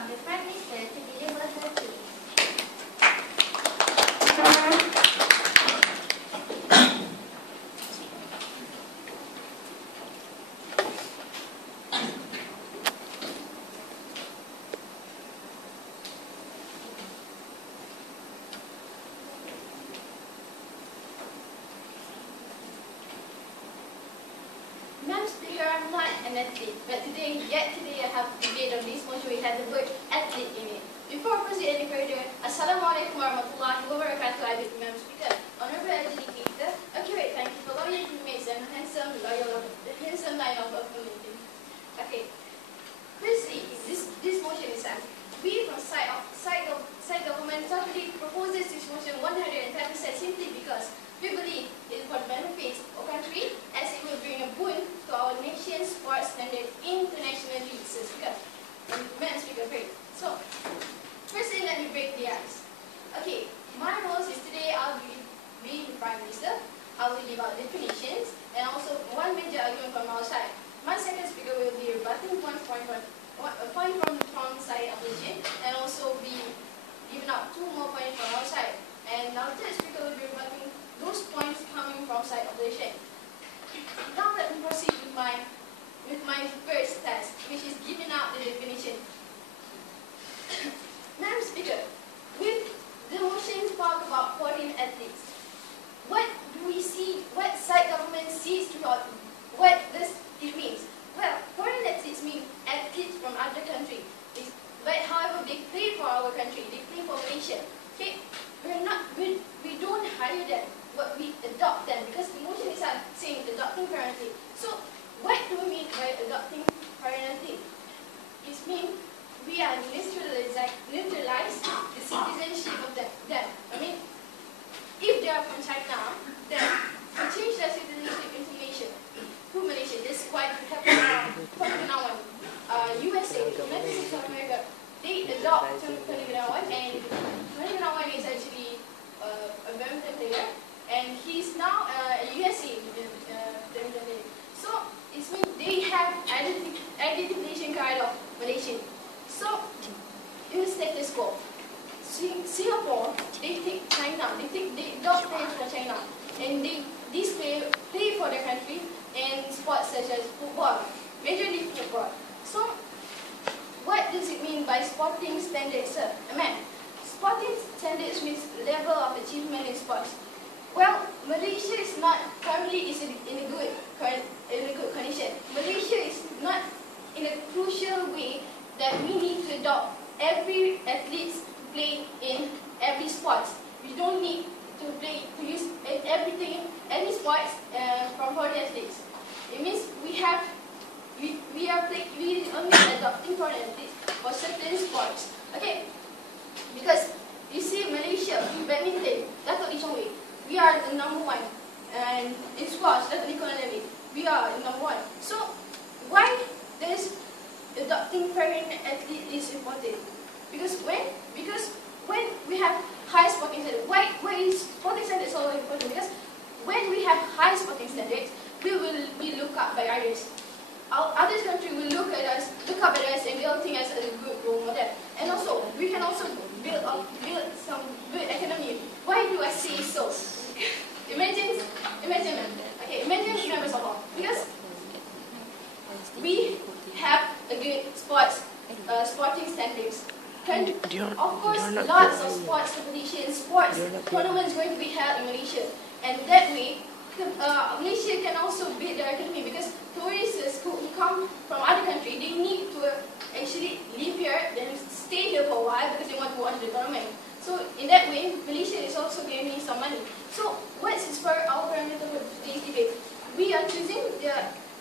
welcome the Prime Minister to deliver her speech. Madam Speaker, I'm not an athlete, but today I have to debate on this motion which has the word athlete in it. Before proceeding any further, Assalamualaikum warahmatullahi wabarakatuh. I beg Madam Speaker, Honorable Educator, accurate thank you for loyal teammates and handsome line of community. Okay, firstly, this motion is we from side government totally proposes this motion 110% simply because we believe it is for the benefits of country as it will bring a boon to our nation's sports standard internationally. Madam Speaker, great. So, firstly, let me break the ice. Okay, my role is today I'll be the Prime Minister. I will give out definitions and also one major argument from our side. My second speaker will be rebutting one point from side opposition and also be giving out 2 more points from our side. And our third speaker will be rebutting those points coming from side opposition. Now let me proceed with my first task, which is giving out the definition. Madam Speaker, with the motion talk about foreign athletes, what do we see? What side government sees throughout? What does it mean? Well, foreign athletes mean athletes from other countries. But however, they play for our country. They play for Malaysia. Okay, we don't hire them, but we adopt them because the motion is saying adopting parenting. So, what do we mean by adopting parenting? It means we are neutralize the citizenship of them. I mean, if they are from China, then we change their citizenship into Malaysia. This is what happened from Gunawan. USA, United States of America, they adopt Tony Gunawan, and Tony Gunawan is actually a badminton player, and he's now a USA badminton player. So it means they have identification card of Malaysian. So in the status quo, Singapore, they take China, they adopt players from China, and these players play for their country in sports such as football, Major League Football. So what does it mean by sporting standards, sir? Sporting standards means level of achievement in sports. Well, Malaysia is not currently in a good condition. Malaysia is not in a crucial way that we need to adopt every athlete to play in every sports. We don't need to use everything, any sports from foreign athletes. It means we only adopting foreign athletes for certain sports. Okay, because you see Malaysia in badminton, Dato' Lee Chong Wei, we are the #1, and in squash, Dato' Nicola Levy, we are the #1. So why does adopting foreign athlete is important? Because when we have high sporting standards, why is sporting standards so important? Because when we have high sporting standards, we will be looked up by others. Other countries will look up at us, and they'll think us as a good role model. And also, we can also build some good economy. Why do I say so? Imagine members of all, because we have a good sporting standards. Of course, lots of sports competitions, sports tournaments going to be held in Malaysia, and that way, Malaysia can also build their economy because tourists who come from other countries, they need to actually live here, then stay here for a while because they want to watch the tournament. So in that way, Malaysia is also gaining some money. So what's inspired our parameter for today's debate? We are choosing the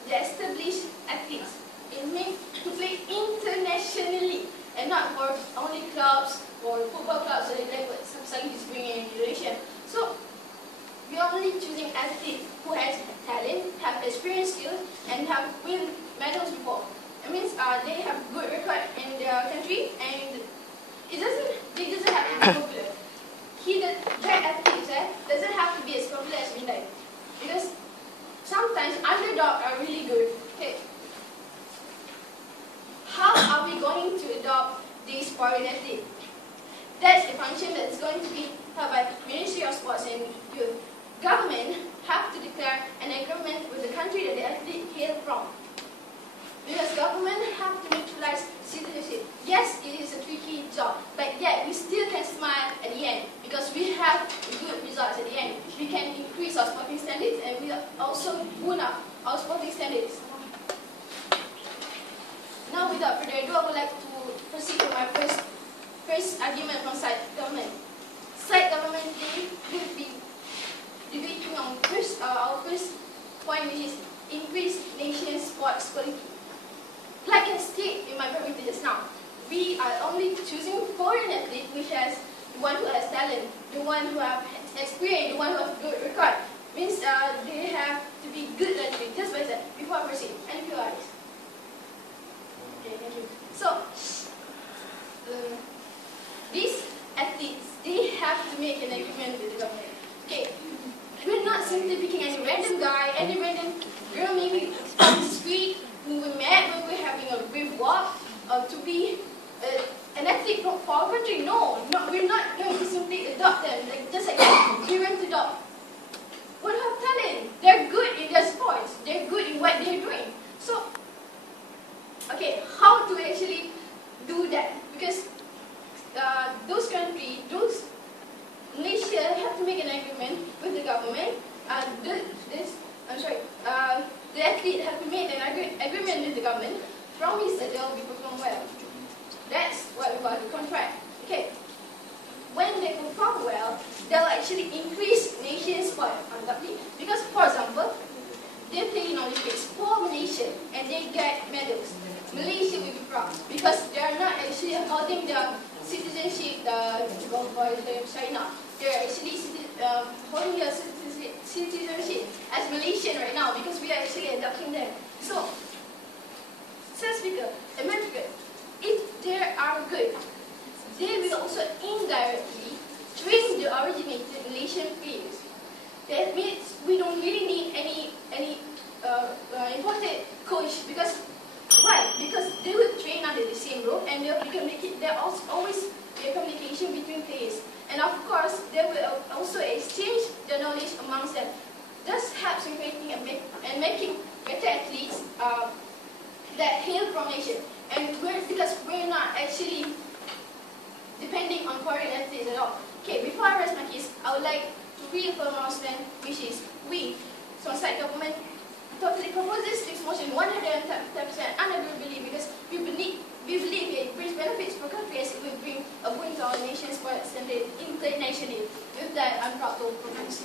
established athletes. It means to play internationally and not for only clubs or football clubs or like what some is bringing in Malaysia. So we are only choosing athletes who has talent, have experience, skills, and have won medals before. It means they have good record in their country, and they doesn't have to be popular. That athlete doesn't have to be as popular as we like, because sometimes underdogs are really good. Okay, how are we going to adopt these foreign athletes. That's the function that's going to be held by Ministry of Sports and Youth. Government have to declare an agreement with the country that the athlete hail from. Because government have to neutralize citizenship. Yes, it is a tricky job, but yet we still can smile at the end because we have good results at the end. We can increase our sporting standards and we also boon up our sporting standards. Now, without further ado, I would like to proceed to my first argument from side government. Side government will be debating on our first point, which is increase nation sports quality. Like I stated in my presentation just now, we are only choosing foreign athletes, which has the one who has talent, the one who have experience, the one who have good record. Means they have to be good athletes. Just by that, before I proceed, any few others. Okay, thank you. So, these athletes, they have to make an agreement with the government. Okay, we're not simply picking any random guy, any random girl, maybe on the street who we met when we're having a brief walk to be an athlete for our country. No, we're not going to simply adopt them just like that. We want to adopt one who have talent. They're good in their sports. They're good in what they're doing. So, okay, how to actually do that? Because those countries, Malaysia have to make an agreement with the government. The athlete have to make an agreement with the government, promise that they will be perform well. That's what we call the contract. Okay. When they perform well, they'll actually increase nation sport undoubtedly. Because, for example, they play in Olympics for Malaysia and they get medals. Malaysia will be proud because they are not actually holding the citizenship, China. They're actually holding their citizenship as Malaysian right now because we are actually adopting them. So, America, if they are good, they will also indirectly train the originated Malaysian players. That means we don't really need any imported coach because why? Because they will train under the same roof and there always be a communication between players. And of course, they will also exchange the knowledge amongst them. This helps in creating and making better athletes that hail from Malaysia. And because we're not actually depending on foreign athletes at all. Okay, before I rest my case, I would like to reaffirm our stand, which is we, so side government, totally proposes this motion 110% unagreeably because we believe it brings benefits for countries. It will bring a boon to our nation's sports standard internationally. With that, I'm proud to propose.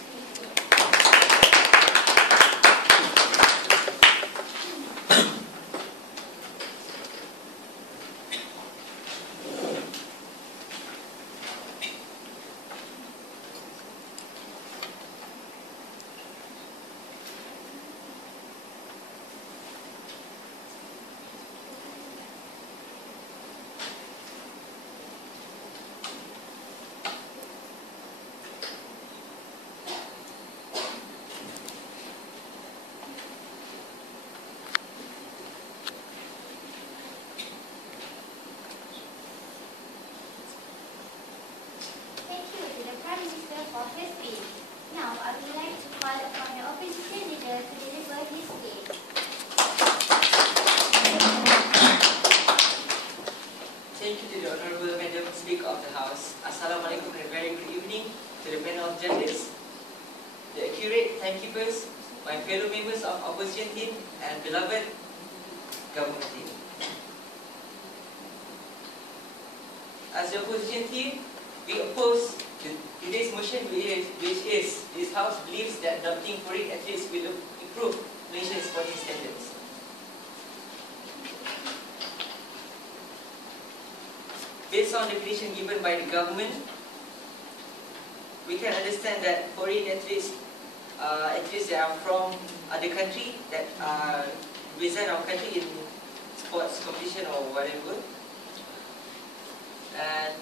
For his speech. Now, I would like to call upon the opposition leader to deliver his speech. Thank you to the Honourable Madam Speaker of the House. Assalamualaikum and a very good evening to the panel of judges, the accurate timekeepers, my fellow members of opposition team, and beloved government team. As the opposition team, we oppose today's motion, which is this House believes that adopting foreign athletes will improve Malaysian sporting standards. Based on the definition given by the government, we can understand that foreign athletes, athletes that are from other country that represent our country in sports competition or whatever. And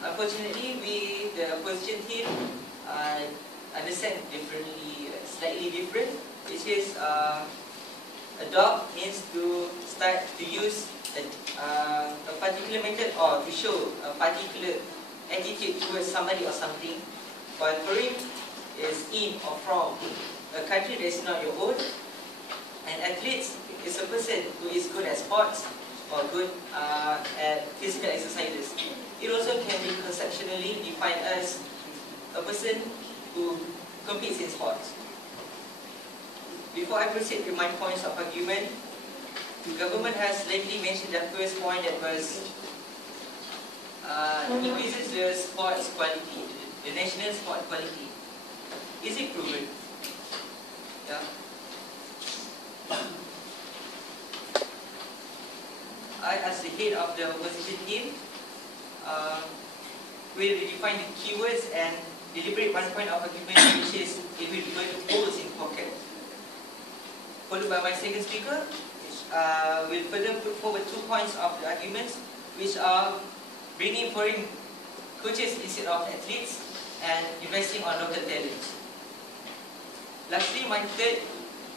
unfortunately, we, the opposition team, understand differently, slightly different, which is adopt means to start to use a particular method or to show a particular attitude towards somebody or something, while foreign is in or from a country that is not your own, and athletes is a person who is good at sports or good at physical exercises. It also can be conceptually defined as a person who competes in sports. Before I proceed with my points of argument, the government has lately mentioned the first point that was increases the sports quality, the national sport quality. Is it proven? Yeah. I, as the head of the opposition team, will define the keywords and deliberate one point of argument, which is it will refer to holes in pockets. Followed by my second speaker, which will further put forward 2 points of the arguments, which are bringing foreign coaches instead of athletes and investing on local talents. Lastly, my third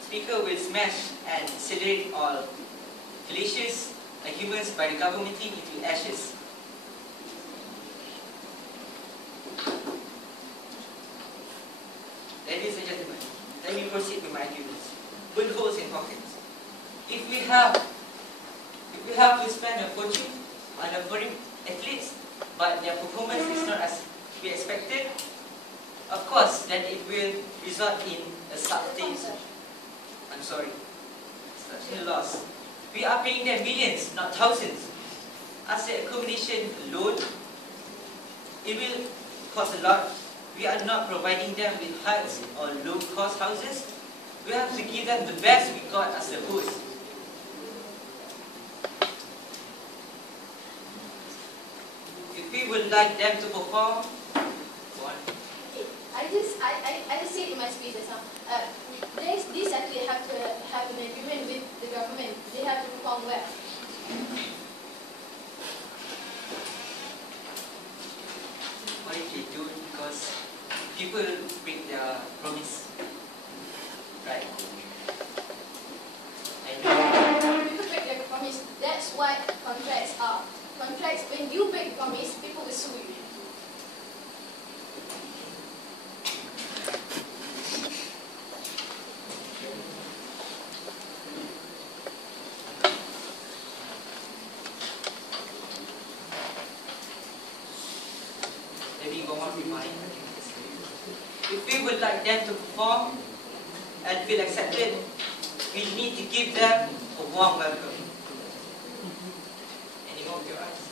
speaker will smash and incinerate all fallacious arguments by the government team into ashes. Ladies and gentlemen, let me proceed with my arguments. Burn holes in pockets. If we have to spend a fortune on the foreign athletes, but their performance is not as we expected, of course, then it will result in a substantial loss. We are paying them millions, not thousands. As the accommodation alone, it will cost a lot. We are not providing them with huts or low-cost houses. We have to give them the best we got as a host. If we would like them to perform, go on. I just said in my speech just now, these actually have to have an agreement with the government. They have to perform well. What if they do? Because people break their promise, right? I know. People break their promise. That's what contracts are. Contracts, when you break the promise, people will sue you. Let me go on with my arguments. If we would like them to perform and feel accepted, we need to give them a warm welcome. Any more of your eyes?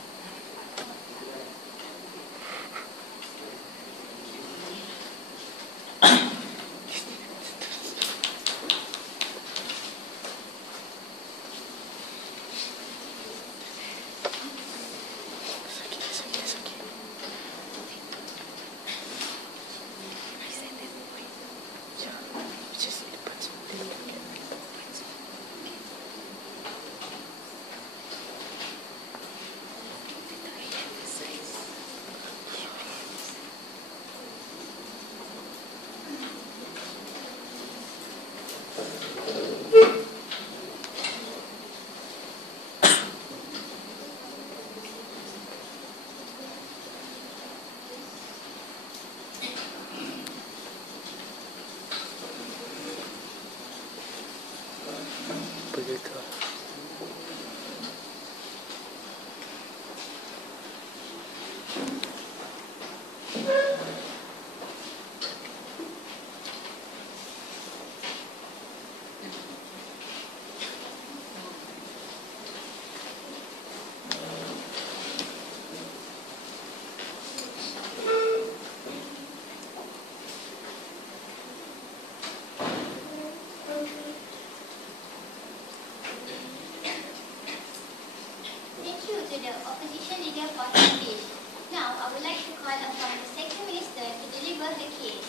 To the opposition leader for his speech. Now, I would like to call upon the Second Minister to deliver the case.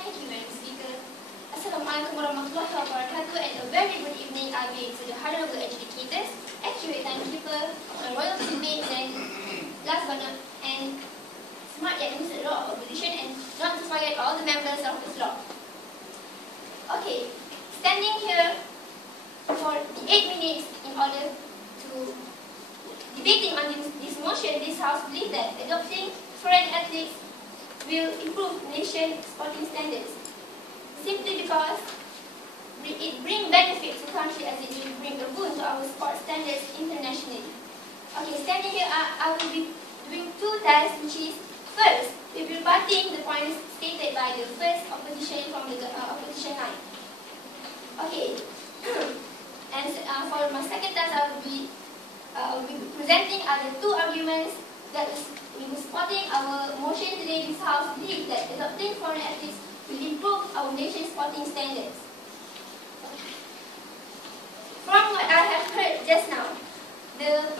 Thank you, Madam Speaker. Assalamualaikum warahmatullahi wabarakatuh, and a very good evening, to the honorable educators, accurate timekeeper, royalty debates, and last but not, and smart yet use a lot of opposition, and not to forget all the members of the floor. Okay, standing here for the 8 minutes in order to debating on this motion, this House believes that adopting foreign athletes will improve Malaysian sporting standards, simply because it brings benefit to the country as it will bring a boon to our sport standards internationally. Okay, standing here, I will be doing 2 tests, which is first, we will be rebutting the points stated by the first opposition from the opposition line. Okay, and for my second test, I will be presenting other 2 arguments that we were supporting our motion today. This House believes that adopting foreign athletes will improve our nation's sporting standards. From what I have heard just now, the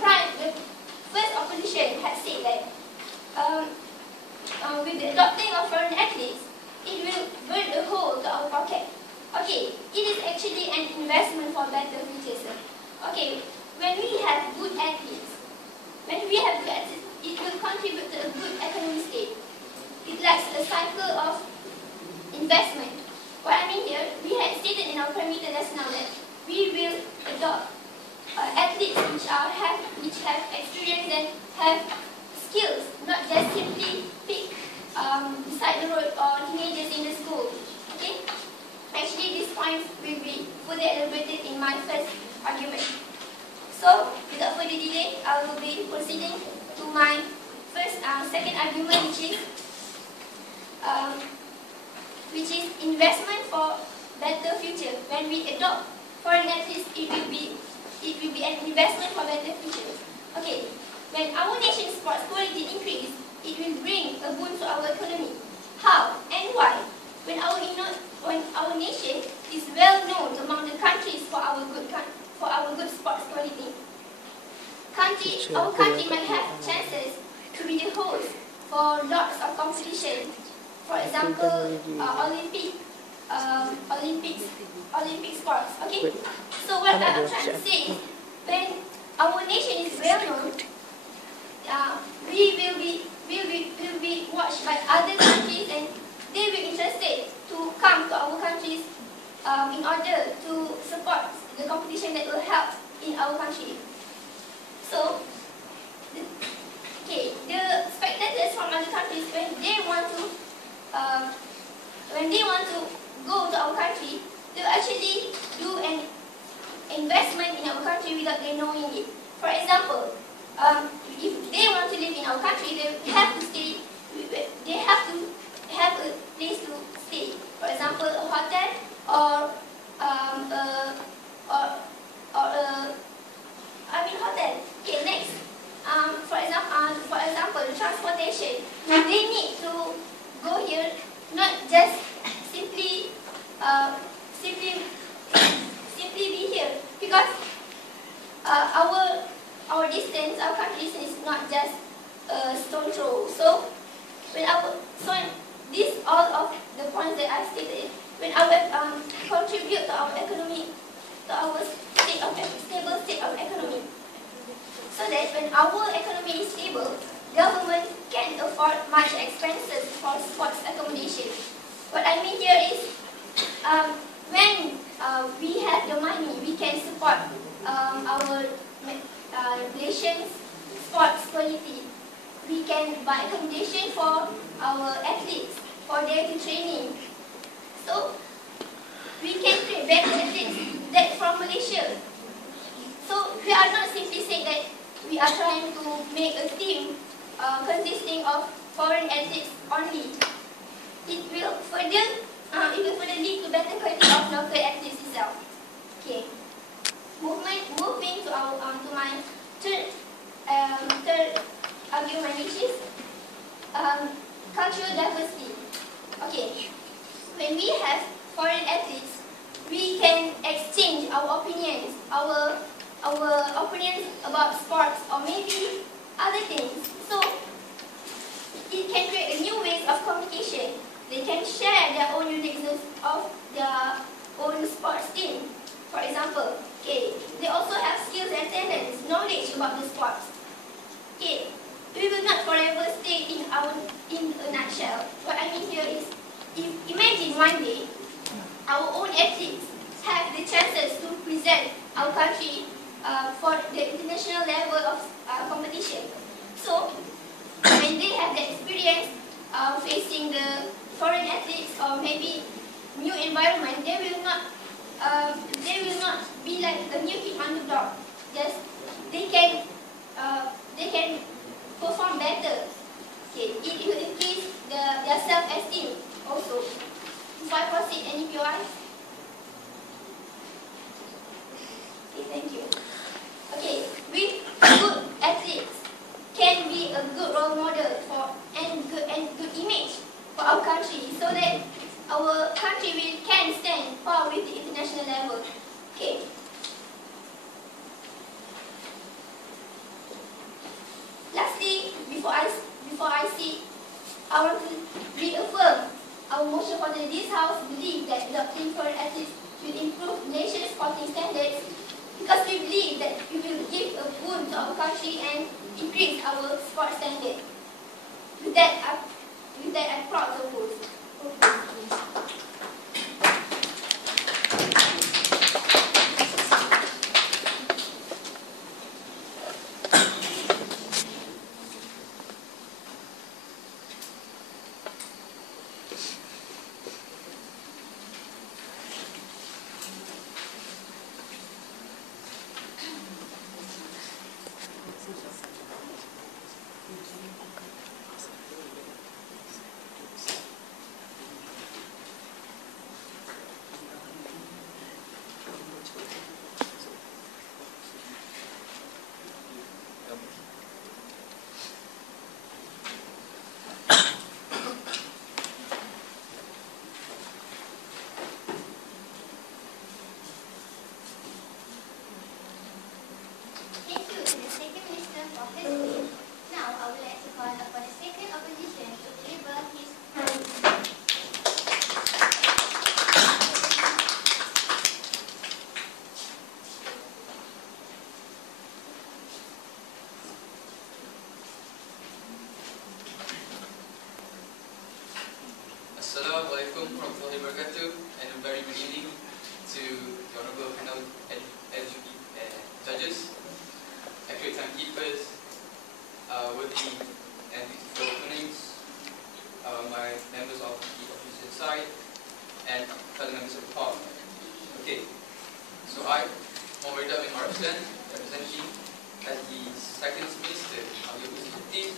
first opposition had said that with the adopting of foreign athletes, it will burn a hole to our pocket. Okay, it is actually an investment for better future, sir. Okay, when we have good athletes, it will contribute to a good economic state. It lacks a cycle of investment. What I mean here, we had stated in our parameter just now that we will adopt athletes which have experience and have skills, not just simply pick beside the road or teenagers in the school. Okay? Actually, these points will be further elaborated in my first argument. So, without further delay, I will be proceeding to my second argument, which is investment for better future. When we adopt foreign athletes, it will be an investment for better future. Okay, when our nation's sports quality increase, it will bring a boon to our economy. How and why? When our nation is well known among the countries for our good sports quality. Our country might have chances to be the host for lots of competition. For example, Olympic sports. Okay. So what I'm trying to say is, when our nation is well known, we will be watched by other countries, and they will be interested to come to our countries in order to support the competition that will help in our country. So, the spectators from other countries, when they want to go to our country, they will actually do an investment in our country without they knowing it. For example, if they want to live in our country, they have to stay. They have to have a place to stay. For example, a hotel or hotel. Okay, next. For example, transportation. They need to go here, not just simply be here, because our distance, our country distance is not just a stone throw. So these all of the points that I stated, when our contribute to our economy, to our stable state of economy, so that when our economy is stable, government can afford much expenses for sports accommodation. What I mean here is, when we have the money, we can support our Malaysian sports quality. We can buy accommodation for our athletes, for their training. So, we can create better athletes that from Malaysia. So, we are not simply saying that we are trying to make a team consisting of foreign athletes only. It will further lead to better quality of local athletes itself. Okay. Moving to my third argument, which is cultural diversity. Okay. When we have foreign athletes, we can exchange our opinions, our opinions about sports or maybe other things. So it can create a new ways of communication. They can share their own uniqueness of their own sports team. For example, they also have skills and talents, knowledge about the sports. Okay, we will not forever stay in a nutshell. What I mean here is, imagine one day our own athletes have the chances to present our country for the international level of competition. So, when they have the experience facing the foreign athletes or maybe new environment, they will not be like a new kid on the block. Just they can perform better. Okay, it will increase their self-esteem also. If I proceed, any POIs? Okay, thank you. Okay, with good athletes can be a good role model for and good image for our country, so that our country can stand far with the international level. Okay. Lastly, before I see, I want to reaffirm our motion for this House believe that adopting foreign athletes will improve Malaysia's sporting standards, because we believe that it will give a boon to our country and increase our sport standard. With that, I'm proud to propose. Assalamualaikum warahmatullahi wabarakatuh, and a very good evening to the honourable panel judges, accurate timekeepers, worthy and beautiful opponents, my members of the opposition side, and fellow members of the parliament. Okay, so I, Muhammad Ridha bin Arifan, representing as the second minister of the opposition team,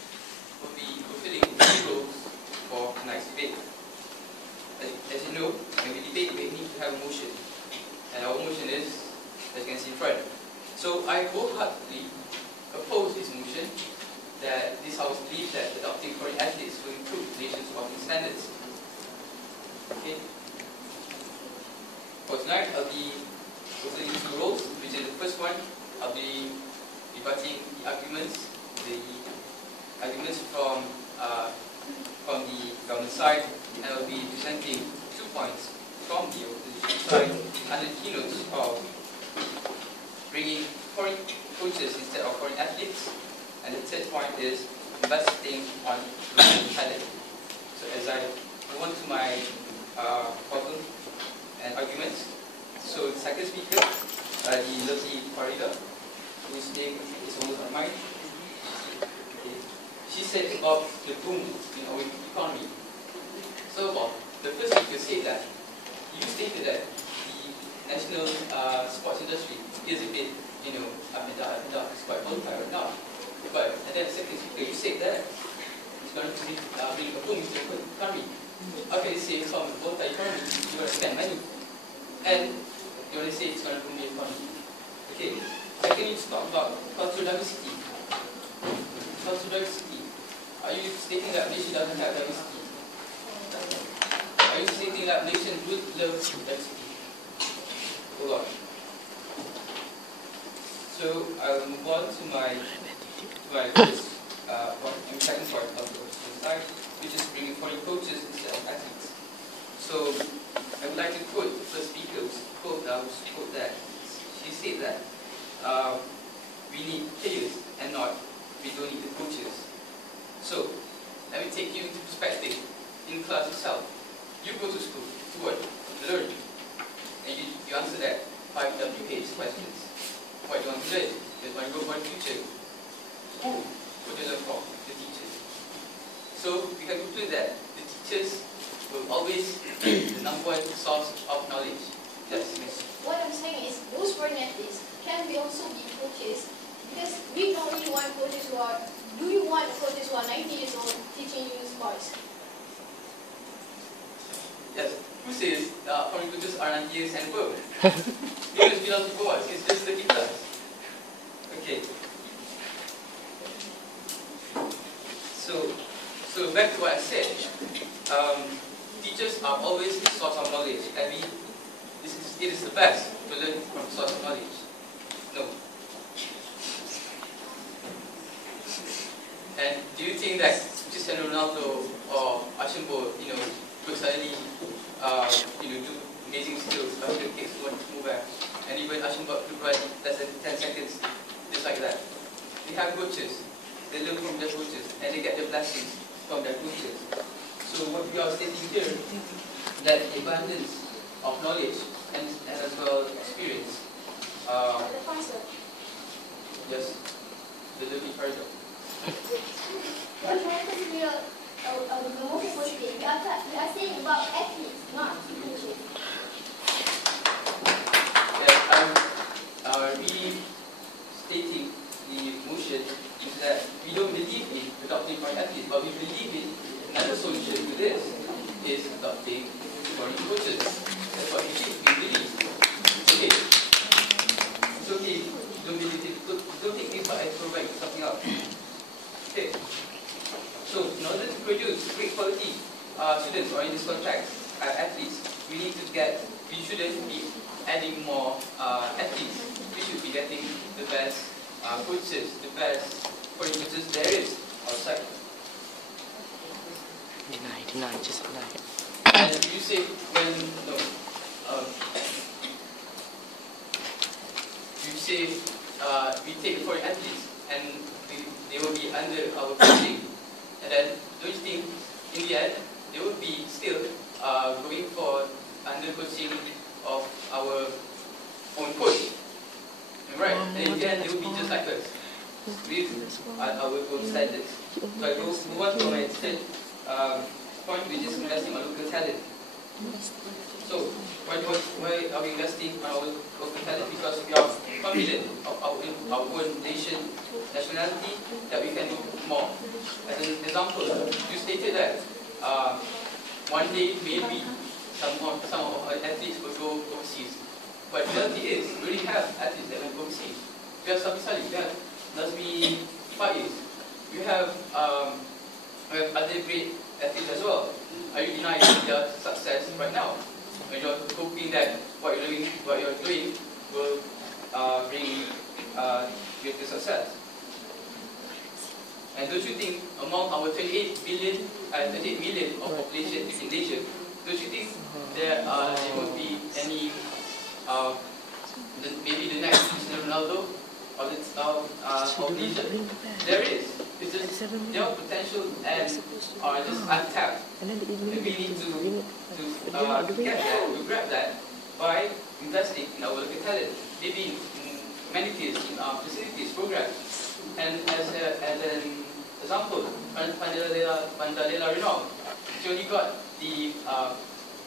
will be fulfilling three roles for tonight's debate. As you know, when we debate, we need to have a motion. And our motion is, as you can see in front. So I wholeheartedly oppose this motion that this House believes that adopting foreign athletes will improve Malaysian sporting standards. Okay. For tonight, I'll be fulfilling two roles, which is the first one, I'll be rebutting the arguments from the government side, and I'll be presenting 2 points from the opposition side under the keynotes of bringing foreign coaches instead of foreign athletes, and the third point is investing on local talent. So as I move on to my problem and arguments, so the second speaker, the lovely Farida, whose name is almost on mine. She said about the boom in our economy. So the first speaker said that you stated that the national sports industry is a bit, up and down, it's quite volatile right now. But and then the second speaker, you said that it's going to bring a boom to the economy. How can you say from a volatile economy you're going to spend money, and you want to say it's going to boom the economy? Okay. Second, you talk about cultural diversity. Cultural diversity. Are you stating that Malaysia doesn't have diversity? Are you stating that Malaysians would love diversity? Hold on. So I'll move on to my first second part of the slide, which is bringing foreign coaches instead of athletes. So I would like to quote the first speaker's quote that she said that we need players and not we don't need the coaches. So, let me take you into perspective in class itself. You go to school to what? To learn. And you answer that 5 WH questions. What do you want to learn? There's one go for the future. Who? What do you learn from? The teachers. So, we can conclude that the teachers will always be the #1 source of knowledge. Yes, Miss. What I'm saying is, those foreign athletes can also be coaches, because we don't really want coaches who are, do you want coaches who are 90 years old teaching you sports? Yes, who says foreign coaches are 90 years and above? You must be allowed to go out, it's just 30 plus. Okay. So back to what I said. Teachers are always the source of knowledge, and it is the best to learn from the source of knowledge. No. And do you think that Cristiano Ronaldo or Ashimbo, could suddenly, do amazing skills, bicycle kicks, move back, and even Ashimbo could run less than 10 seconds, just like that? They have coaches. They learn from their coaches, and they get their blessings from their coaches. So what we are stating here, that abundance of knowledge and as well experience. Yes, a little bit further. What happens if we are more positive? We are saying about athletes, not coaches. Yes, I'm restating the motion is that we don't believe in adopting foreign athletes, but we believe in another solution to this is adopting foreign coaches. That's what we believe. Okay. It's okay. Don't take this, but I provide something else. Okay. So, in order to produce great quality students, or in this context, athletes, we shouldn't be adding more athletes. We should be getting the best coaches, the best foreign coaches there is outside. Deny, just deny. And you say we take the foreign athletes and they will be under our coaching, and then don't you think in the end they will be still going for under coaching of our own coach? Right? And in the end they will be just like us with our own standards. So I move on to my third point, which is investing on local talent. So, why are we investing on our local talent? Because we are confident of our own nation, nationality, that we can do more. As an example, you stated that one day maybe some of our athletes will go overseas. But the reality is, we already have athletes that went overseas. We have Sabi Salih, we have Nazmi Faiz, we have other great athletes as well. Are you denying their success right now? When you're hoping that what you're doing will bring you to success. And don't you think among our 38 million of population in Malaysia, don't you think there won't be any, maybe the next Cristiano Ronaldo of Malaysia? There is. It's just their potential and are just untapped. And we need to get that, to grab that by investing in our local talent, maybe in amenities, in our facilities, programs. And as an example, Pandalela Renault, she only got the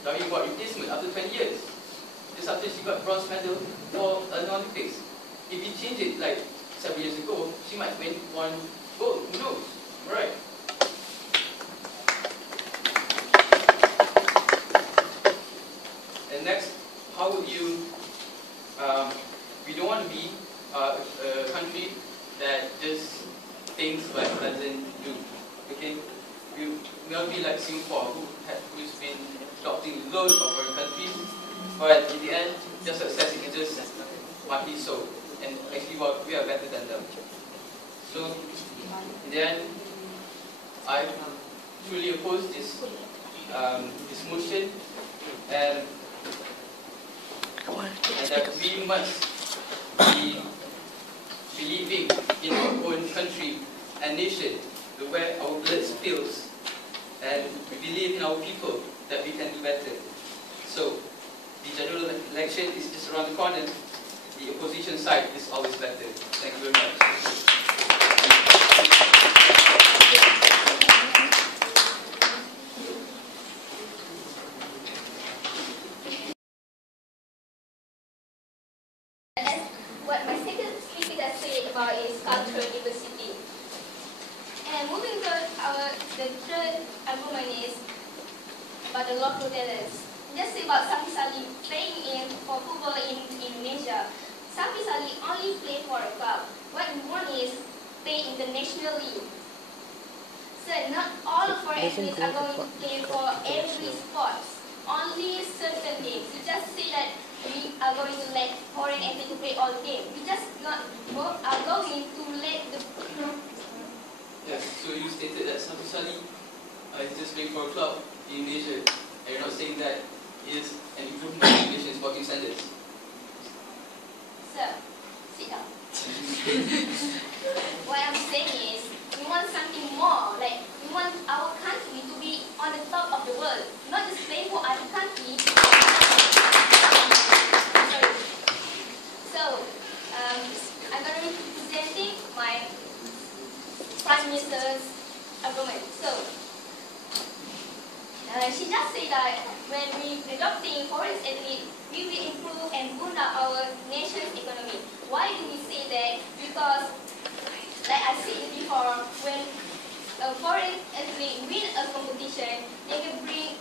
Darwin Award replacement after 20 years. Just after she got bronze medal for the Olympics. If you change it like 7 years ago, she might win one gold. Who knows? Right. And next, how would you? We don't want to be a country that just thinks but doesn't do. Okay. We will be like Singapore, who's been adopting loads of foreign countries, but in the end, their success is just partly so. And actually, we are better than them. So, in the end, I truly oppose this motion, and that we must be believing in our own country a nation where our blood spills and we believe in our people that we can do better. So, the general election is just around the corner. The opposition side is always better. Thank you very much. What my second speaker said about is cultural diversity. And moving to the third argument is about the local talents. Just say about Safi Salih playing for football in Indonesia. Safi Salih only play for a club. What we want is play internationally. So not all foreign athletes are going to play for every sport. Only certain games. You just say that we are going to let foreign athletes play all games. We just not are going to let the. Yes. So you stated that Safi Salih is just playing for a club in Indonesia, and you're not saying that is an improvement in Indonesian sporting standards. So, sit down. What I'm saying is, we want something more. Like, we want our country to be on the top of the world, not just playing for other countries. Sorry. So, I'm going to be presenting my Prime Minister's argument. So, she just said that when we adopting foreign athletes, we will improve and boost up our nation's economy. Why do we say that? Because, like I said before, when a foreign athlete win a competition, they can bring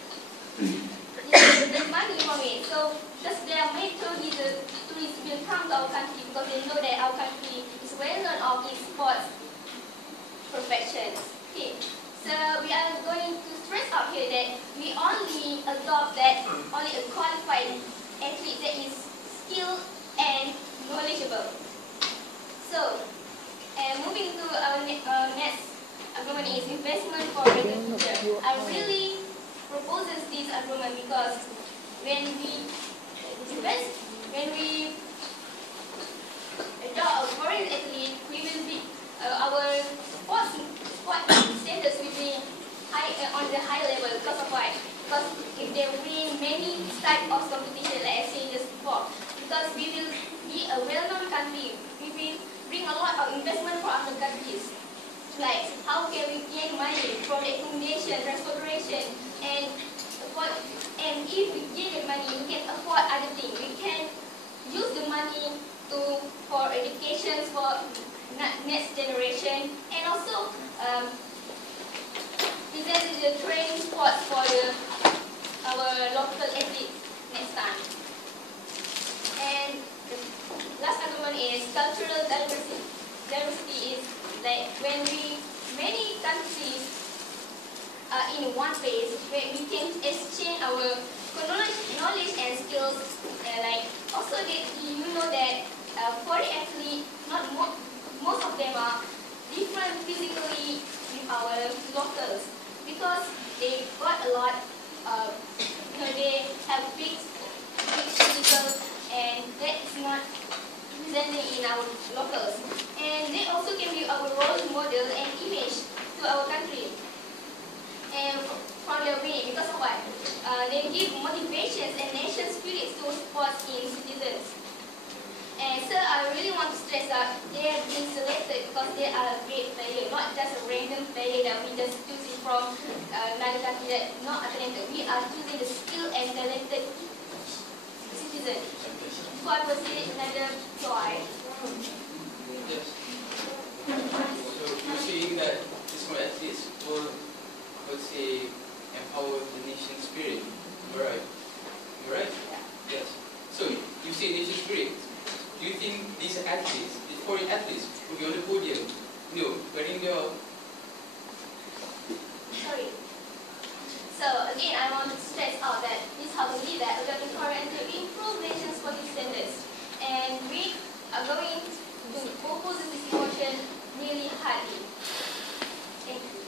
the money from it. So, just their main tourists will come to our country because they know that our country is well known of its sports perfections. Okay. So we are going to stress out here that we only adopt that only a qualified athlete that is skilled and knowledgeable. So, and moving to our next argument is investment for better future. I really proposes this argument because when we invest, when we adopt a foreign athlete, we will be our sport standards will be on the high level. Because of why? Because if they win many type of competition, like I said just before, because we will be a well-known country, we will bring a lot of investment from other countries. Like how can we gain money from the accommodation, transportation, and if we gain the money, we can afford other things. We can use the money for education for next generation, and also present the training spots for our local athletes next time. And the last argument is cultural diversity. Diversity is like when many countries are in one place where we can exchange our knowledge and skills. Like also you know that foreign athletes, most of them are different physically with our locals because they got a lot. They have big physical, and that is not presenting in our locals. And they also can be our role model and image to our country. And from their way, because of what? They give motivations and nation spirits to sports in citizens. And so I really want to stress that they have been selected because they are a great player, not just a random player that we just choosing from another country that not talented. We are choosing the skilled and talented citizen. Before I proceed, another slide. Yes. So you're saying that these more athletes will, I would say, empower the nation spirit. Am I right? Am I right? Yeah. Yes. So you say nation spirit. Do you think these athletes, these foreign athletes, will be on the podium, wearing their... Sorry. So again, I want to stress out that this how we lead that we are going to improve nation's sporting standards, and we are going to oppose this motion really hardly. Thank you.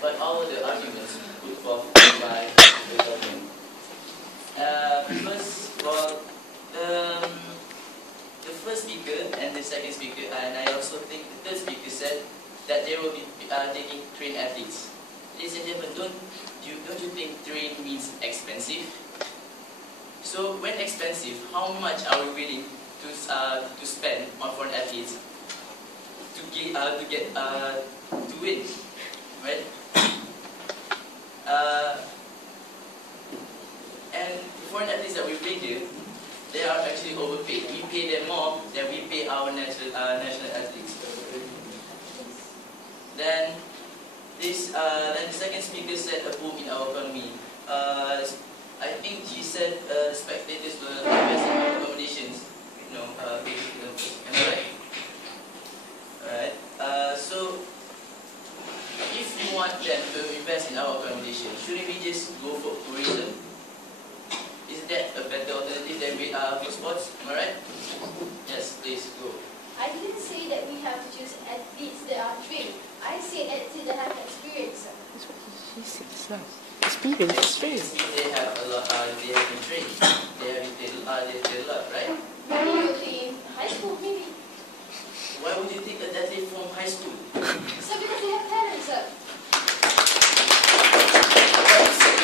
what are the arguments put forth by the government? First of all, the first speaker and the second speaker, and I also think the third speaker said that they will be taking trained athletes. Ladies and gentlemen, don't you think train means expensive? So when expensive, how much are we willing to spend on foreign athletes to win, right? And the foreign athletes that we bring here, they are actually overpaid. We pay them more than we pay our national athletes. Then the second speaker said a boom in our economy. I think she said spectators will invest in accommodations. You know, am I right? Alright. So if you want them to invest in our accommodation, shouldn't we just go for tourism? Is that a better alternative than for sports? Am I right? Yes, please go. I didn't say that we have to choose athletes that are trained. I said athletes that have experience. That's what she said just now. Experience. They have a lot. They have been trained. They have played a lot, right? Maybe you play in high school, maybe. Why would you take an athlete from high school? So because they have talent, sir.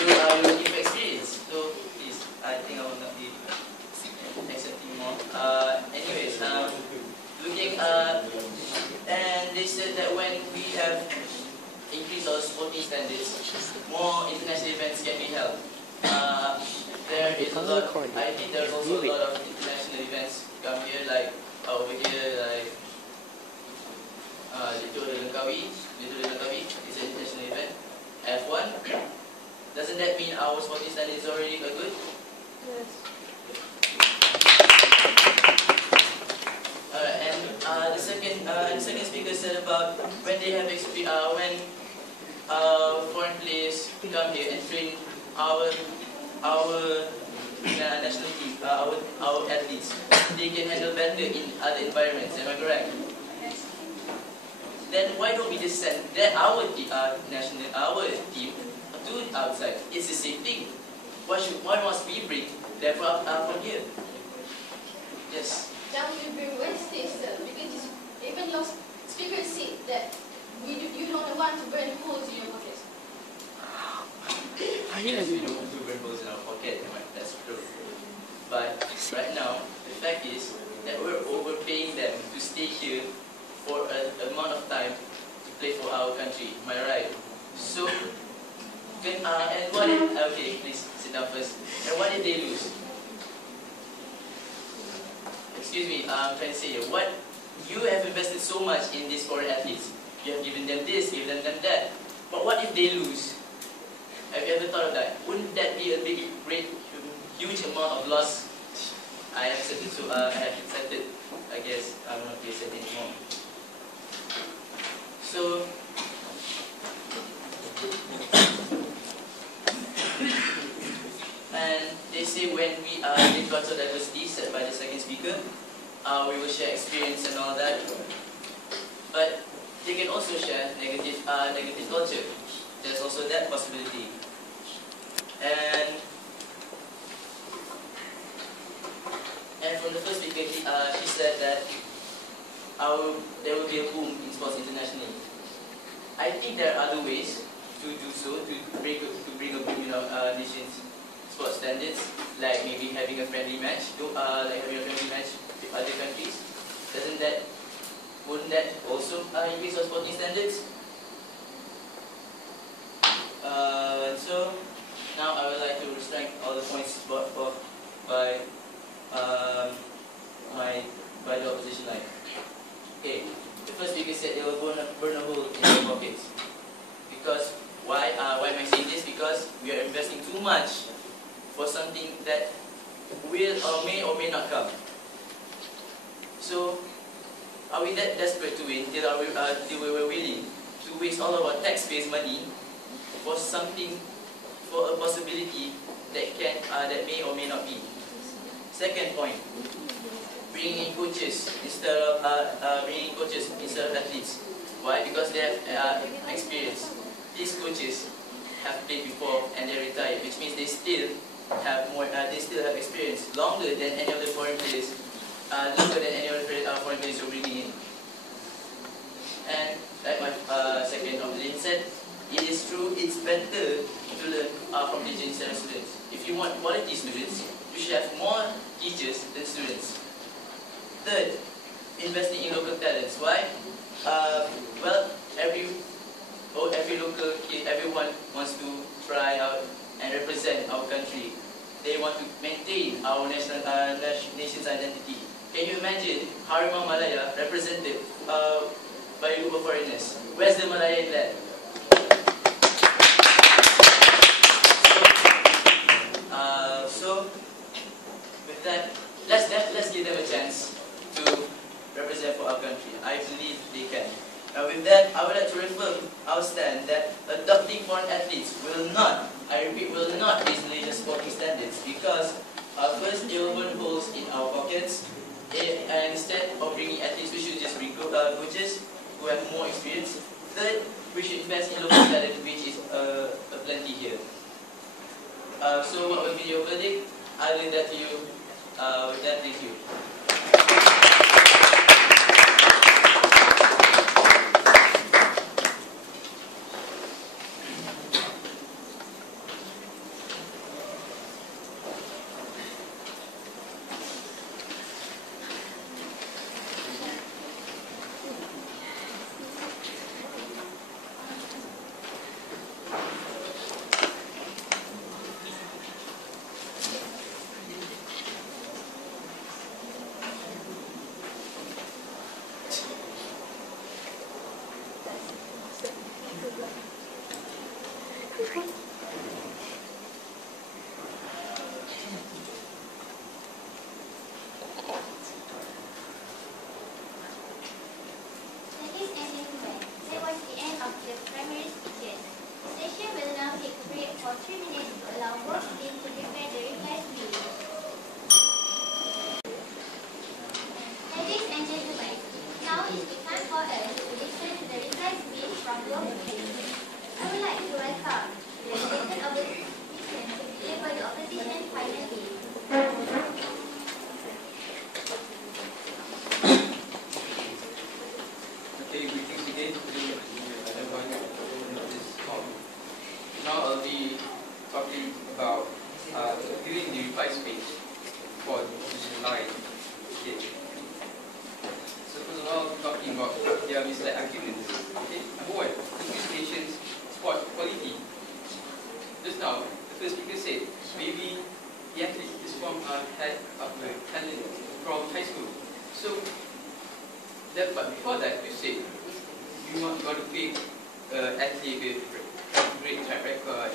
You give experience. So please, I think I will not be accepting more. Anyways, looking and they said that when we have increased our sporting standards, more international events can be held. There is a lot. I think there's also a lot of international events come here, like over here, like Little Langkawi is an international event. F1. Doesn't that mean our sporting standard is already good? Yes. And the second speaker said about when they have when foreign players come here and train our national team, our athletes, they can handle better in other environments. Am I correct? Then why don't we just send our team do it outside? It's the same thing. Why must we bring them from here? Yes. That would be wasted, sir, because even your speaker said that you don't want to burn holes in your pockets. Yes, we don't want to burn holes in our pocket. That's true. But right now, the fact is that we're overpaying them to stay here for an amount of time to play for our country. Am I right? So, and what if, okay, please sit down first. And what if they lose? Excuse me, I'm trying to say here, what you have invested so much in these foreign athletes. You have given them this, given them that. But what if they lose? Have you ever thought of that? Wouldn't that be a great, huge amount of loss? I have said it, so I have said it. I guess I will not be said anymore. So, and they say when we are in cultural diversity, said by the second speaker, we will share experience and all that. But they can also share negative culture. There's also that possibility. And from the first speaker, she said that there will be a boom in sports internationally. I think there are other ways to do so, to bring a boom in our nation's sports standards, like maybe having a friendly match, with other countries. Wouldn't that also increase our sporting standards? So now I would like to strike all the points brought forth by the opposition line. Okay, the first speaker said they will burn a hole in their pockets. Because why am I saying this? Because we are investing too much for something that will or may not come. So, are we that desperate to win till we were willing to waste all of our taxpayers' money for something, for a possibility that may or may not be? Second point, bringing in coaches instead of athletes. Why? Because they have experience. these coaches have played before and they retired, which means they still have experience longer than any of the foreign players, foreign players you're bringing in. And like my second opposition said, it is true, it's better to learn from teachers instead of students. If you want quality students, you should have more teachers than students. Third, investing in local talents. Why? Well, every local kid, everyone wants to try out and represent our country. They want to maintain our nation's identity. Can you imagine Harimau Malaya represented by a group of foreigners? Where's the Malaya in that? So with that, let's give them a chance to represent for our country. I believe they can. With that, I would like to reaffirm our stand that adopting foreign athletes will not, I repeat, will not raise Malaysia's sporting standards because first, they will burn holes in our pockets. And instead of bringing athletes, we should just recruit coaches who have more experience. Third, we should invest in local talent, which is plenty here. So what will be your verdict? I'll leave that to you. With that, thank you. But before that, you said you want to pick athlete with great track record,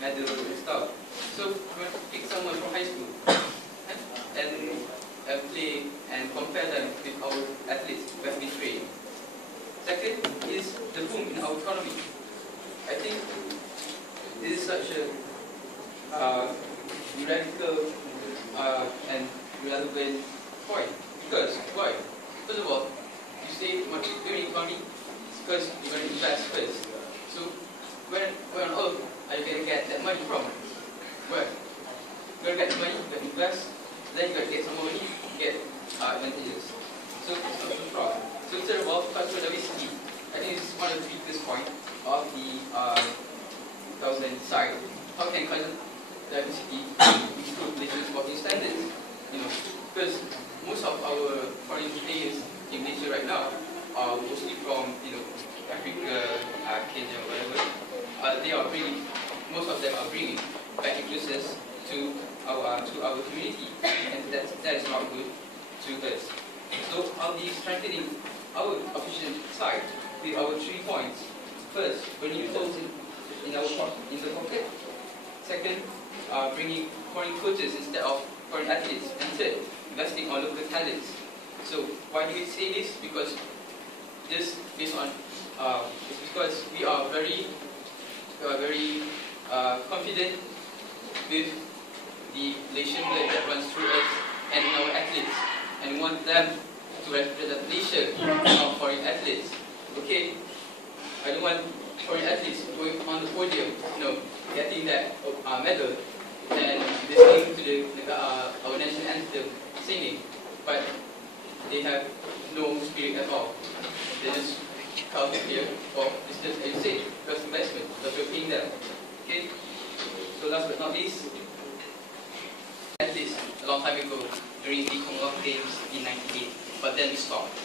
medals and stuff. So you want to pick someone from high school and play and compare them with our athletes who have been trained. Second is the boom in our economy. I think this is such a radical and relevant point. Because why? First of all, you say what you do in economy because you're going to invest first. So where on earth are you going to get that money from? Where? You're going to get the money, you're going to invest, then you're going to get some more money, get advantages. So it's not so strong. So third of all, cultural diversity. I think this is one of the weakest points of the 2000 side. How can cultural diversity improve Malaysian sporting standards? Because most of our foreign players in Malaysia right now are mostly from Africa, Kenya, whatever. They are bringing, most of them are bringing back influences to our community, and that is not good to us. So on the strengthening our opposition side with our 3 points. First, burning holes in the pocket. Second, bringing foreign coaches instead of foreign athletes. And third, investing on local talents. So why do we say this? Because just based on it's because we are very confident with the Malaysian blood that runs through us and in our athletes, and we want them to represent Malaysia of foreign athletes. Okay, I don't want foreign athletes going on the podium, getting that medal and listening to our national anthem singing, but they have no spirit at all. They just come here for business, as you say, because investment, because we're paying them. Okay. So last but not least, athletes a long time ago during the Commonwealth Games in '98, but then we stopped.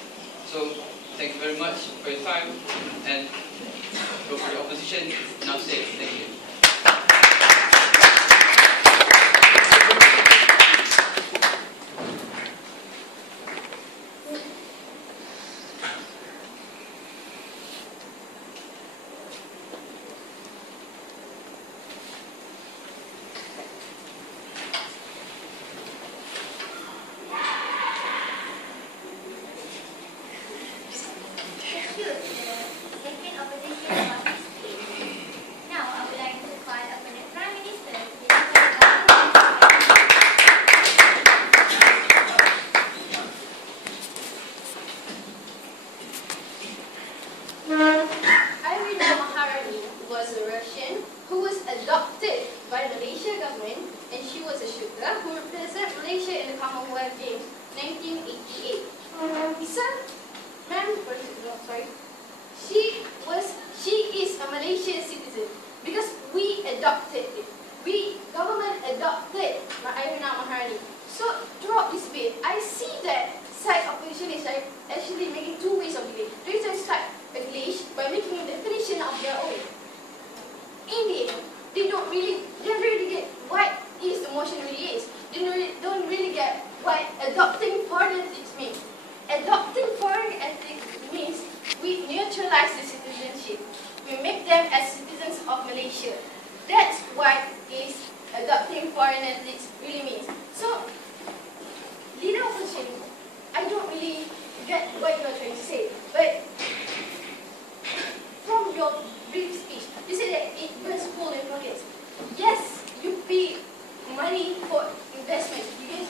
So thank you very much for your time, and for the opposition, enough said. Thank you. Who was adopted by the Malaysian government, and she was a shooter who represented Malaysia in the Commonwealth Games 1988. She is a Malaysian citizen because we adopted it. Government adopted Irina Maharani. So throughout this debate, I see that side opposition is actually making two ways of debate. They just start a glitch by making a definition of their own. In the end, they don't really get what is the motion really is. They don't really get what adopting foreign ethics means. Adopting foreign ethics means we neutralize the citizenship. We make them as citizens of Malaysia. That's what is adopting foreign ethics really means. So, leader opposition, I don't really get what you are trying to say, but from your brief speech, you say that it burns hole in pockets. Yes, you pay money for investment. You guys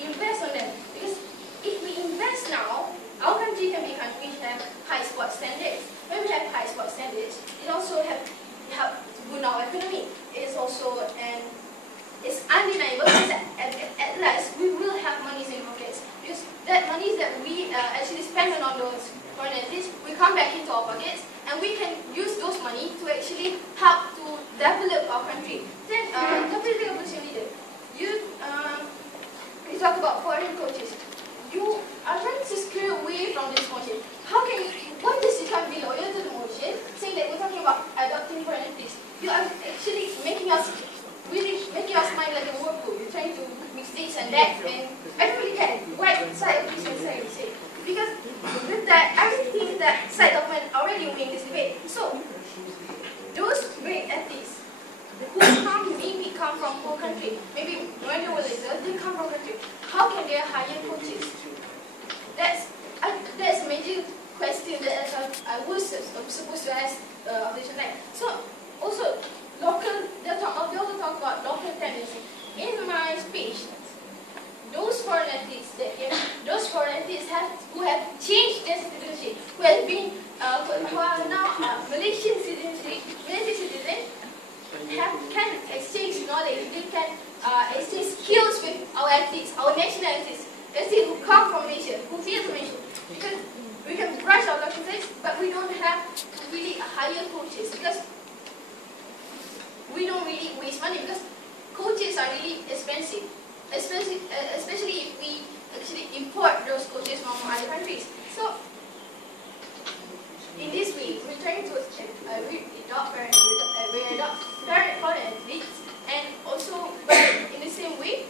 invest on them. Because if we invest now, our country can be a country which have high sports standards. When we have high sports standards, it also help to boom our economy. It is also, and it's undeniable that at last we will have monies in pockets. Because that money that we actually spend on those foreign athletes will come back into our pockets, and we can use those money to actually help to develop our country. Then, deputy opposition leader, you talk about foreign coaches. You are trying to scare away from this motion. How can you? Why does you can't be loyal to the motion, saying that we're talking about adopting foreign athletes? You are actually making us mind like a whirlpool. You're trying to mix this and that, and I don't really get what side of this is trying to say. Because with that, everything that side government already win this debate. So, those great athletes who maybe come from poor country, maybe when they were later, they come from country. How can they hire coaches? That's a major question that I was supposed to ask opposition time. So, also, they also talk about local tendency. In my speech, those foreign athletes who have changed their citizenship, who are now Malaysian citizens, can exchange knowledge. They can exchange skills with our athletes, our national athletes who come from Malaysia, who feel from Malaysia. Because we can brush our local things, but we don't have really hire coaches because we don't really waste money because coaches are really expensive. Especially if we actually import those coaches from other countries. So, in this way, we're trying to adopt parent foreign athletes, and also, in the same way,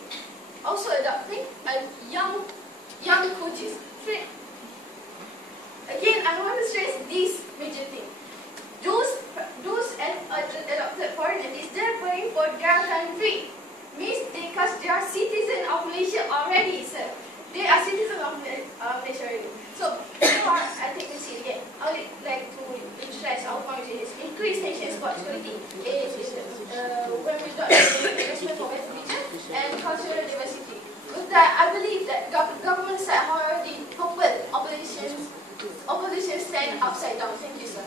also adopting young coaches. So, again, I want to stress this major thing. Those adopted foreign athletes, they're playing for their country. Means because they are citizens of Malaysia already, sir. They are citizens of Malaysia already. So, before I take this seat again, I would like to stress our point is increase nation sports quality. When we got investment for better future and cultural diversity. With that, I believe that government side already toppled opposition stand upside down. Thank you, sir.